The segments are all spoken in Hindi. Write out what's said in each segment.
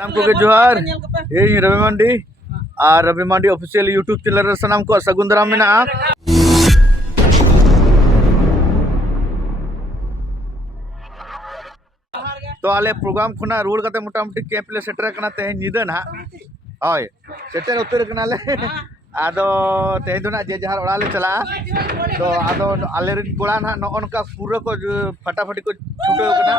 नाम को जोहार ये रवि मंडी और रवि मंडी ऑफिशियल यूट्यूब चैनल सामान को सगुन दाराम मेना तो आले प्रोग्राम खुना रूल करते मोटामुटी कैंप ले सेटर करना तेहे निदा ना हय सेटर उतर करना ले आदो तेहे दो ना जे जहार ओड़ा ले चला तो आदो आले रिन कोड़ा ना नका पूरा को फटाफटी को छूटे करना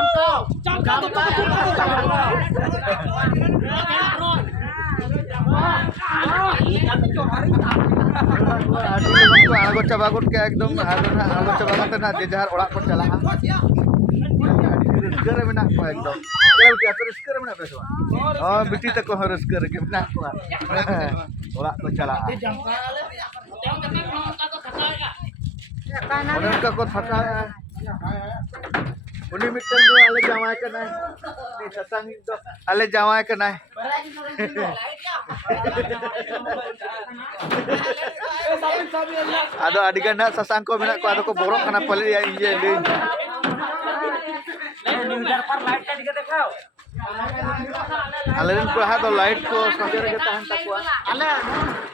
आगो चाबा गुट के एकदम आगो चाबा करते ना जे जहार ओड़ा को चला रस्कर मेना को एकदम चलो क्या तो रस्कर मेना पे हां बिटी तक को रस्कर के मेना को ओड़ा को चला उनका को थका उनी मिटन दो आले जमाय के ना नी सतंग दो आले जमाय के ना आदो अडिगन ससांग को मेना को आदो को बोरो कना पले या इंजे ले आले को हा तो लाइट को सजर के ताहन तकवा आले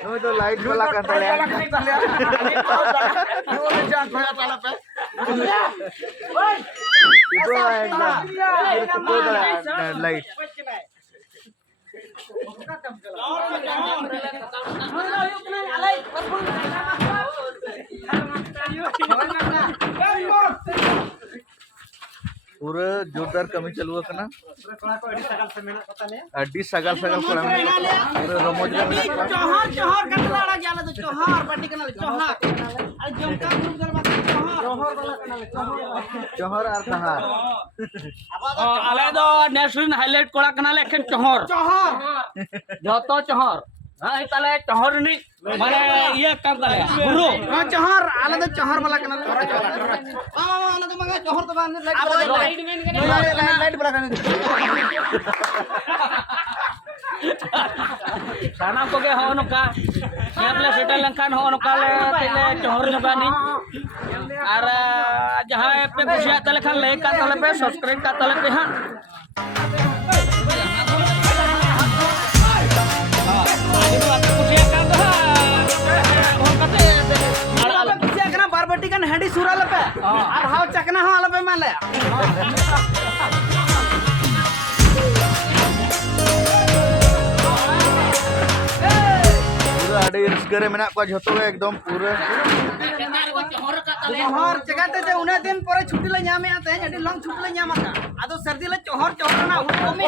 नो तो लाइट वाला कर तले नो जान भया ताला पे itu एकदम लाइट पूरा जोरदार कमी चलुआ कना अड्डी सगल सगल कोड़ा पूरा रमोज रे चोहर चोहर कटलाड़ा जाला तो चोहर पार्टी कना चोहर आ जमका गुजर बा चोहर वाला कना चोहर और कहार आले दो नेशनल हाईलाइट कोड़ा कना लेकिन चोहर चोहर जतो चोहर हां ताले चोहर नि माने ये काम करे गुरु हां चोहर आले दो चोहर वाला कना आले तो मगा चोहर तो बान लाइट वाला कना साना को के हो नका नेपले सेटल लंकान हो नका ले तेले चोहर जबानी और जहां पे खुशिया तले खान ले का तले पे सब्सक्राइब का तले पे हां बारबटी का हैंडी सुरा लपे और हाव चकना हो लपे माले पूरा अड़ी रस्कर मेना को झतो एकदम पूरा चोहर चगाते जे उन्हें दिन पर छुट्टी ले ᱧᱟᱢᱮ ᱟ तेज अडी लॉन्ग छुट्टी ले ᱧᱟᱢ ᱟ आदो सर्दी ले चोहर चोहर ना उनको में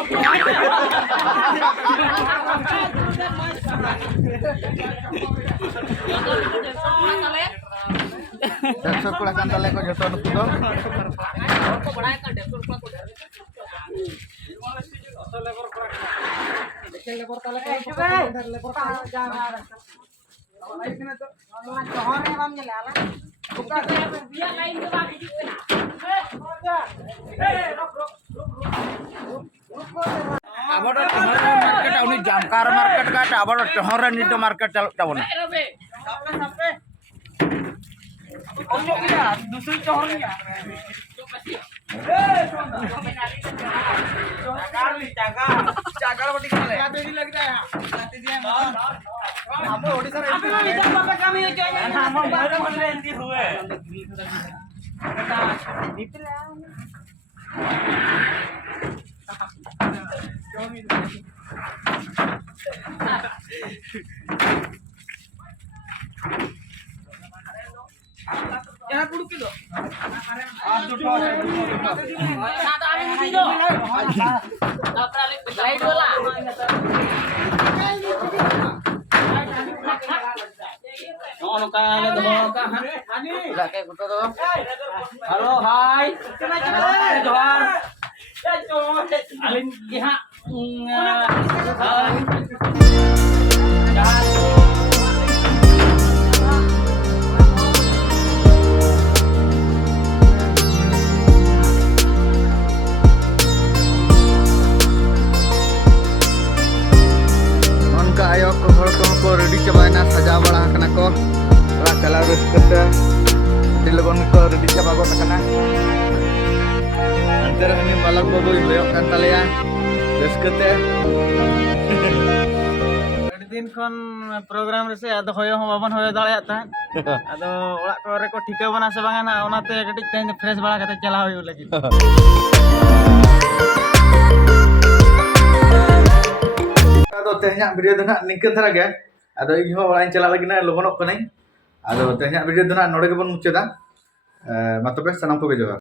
दर्शक कोड़ा कान तले को झतो नुकु दो को बड़ाय का डेढ़ को लेबर तले को लेबर जा इसने तो चोहर ने नाम ले आला बिया लाइन के बाद आबड़ मार्केट उनी जामकार मार्केट का आबड़ चोहर निट मार्केट चलता दूसरी चोहर यहाँ कुड़ के दो लाइट वाला हेलो हाय जोहार अलिन यहाँ आयो को रेडी चबाना सजा बड़ा कना को चला रस्कते लगन को रेडी चबा को कना अंतर हनी बालक बाबू होयो kan taleya रस्कते दिन खन प्रोग्राम रे से आदो होयो हम बाबन होयो दाड़े ता आदो ओड़ा को रे को ठिका बना से बांगा ना ओनाते कटिक तेन फ्रेश बड़ा कते चला होयो लगी आदो तेहना वीडियो दो ना निंके धरा गे आदो इन हो ओड़ा चला लगी ना लोगनोक कनै आदो तेहना वीडियो दो ना नोडे गेबन मुचादा मा तबे सनाम को जोहार।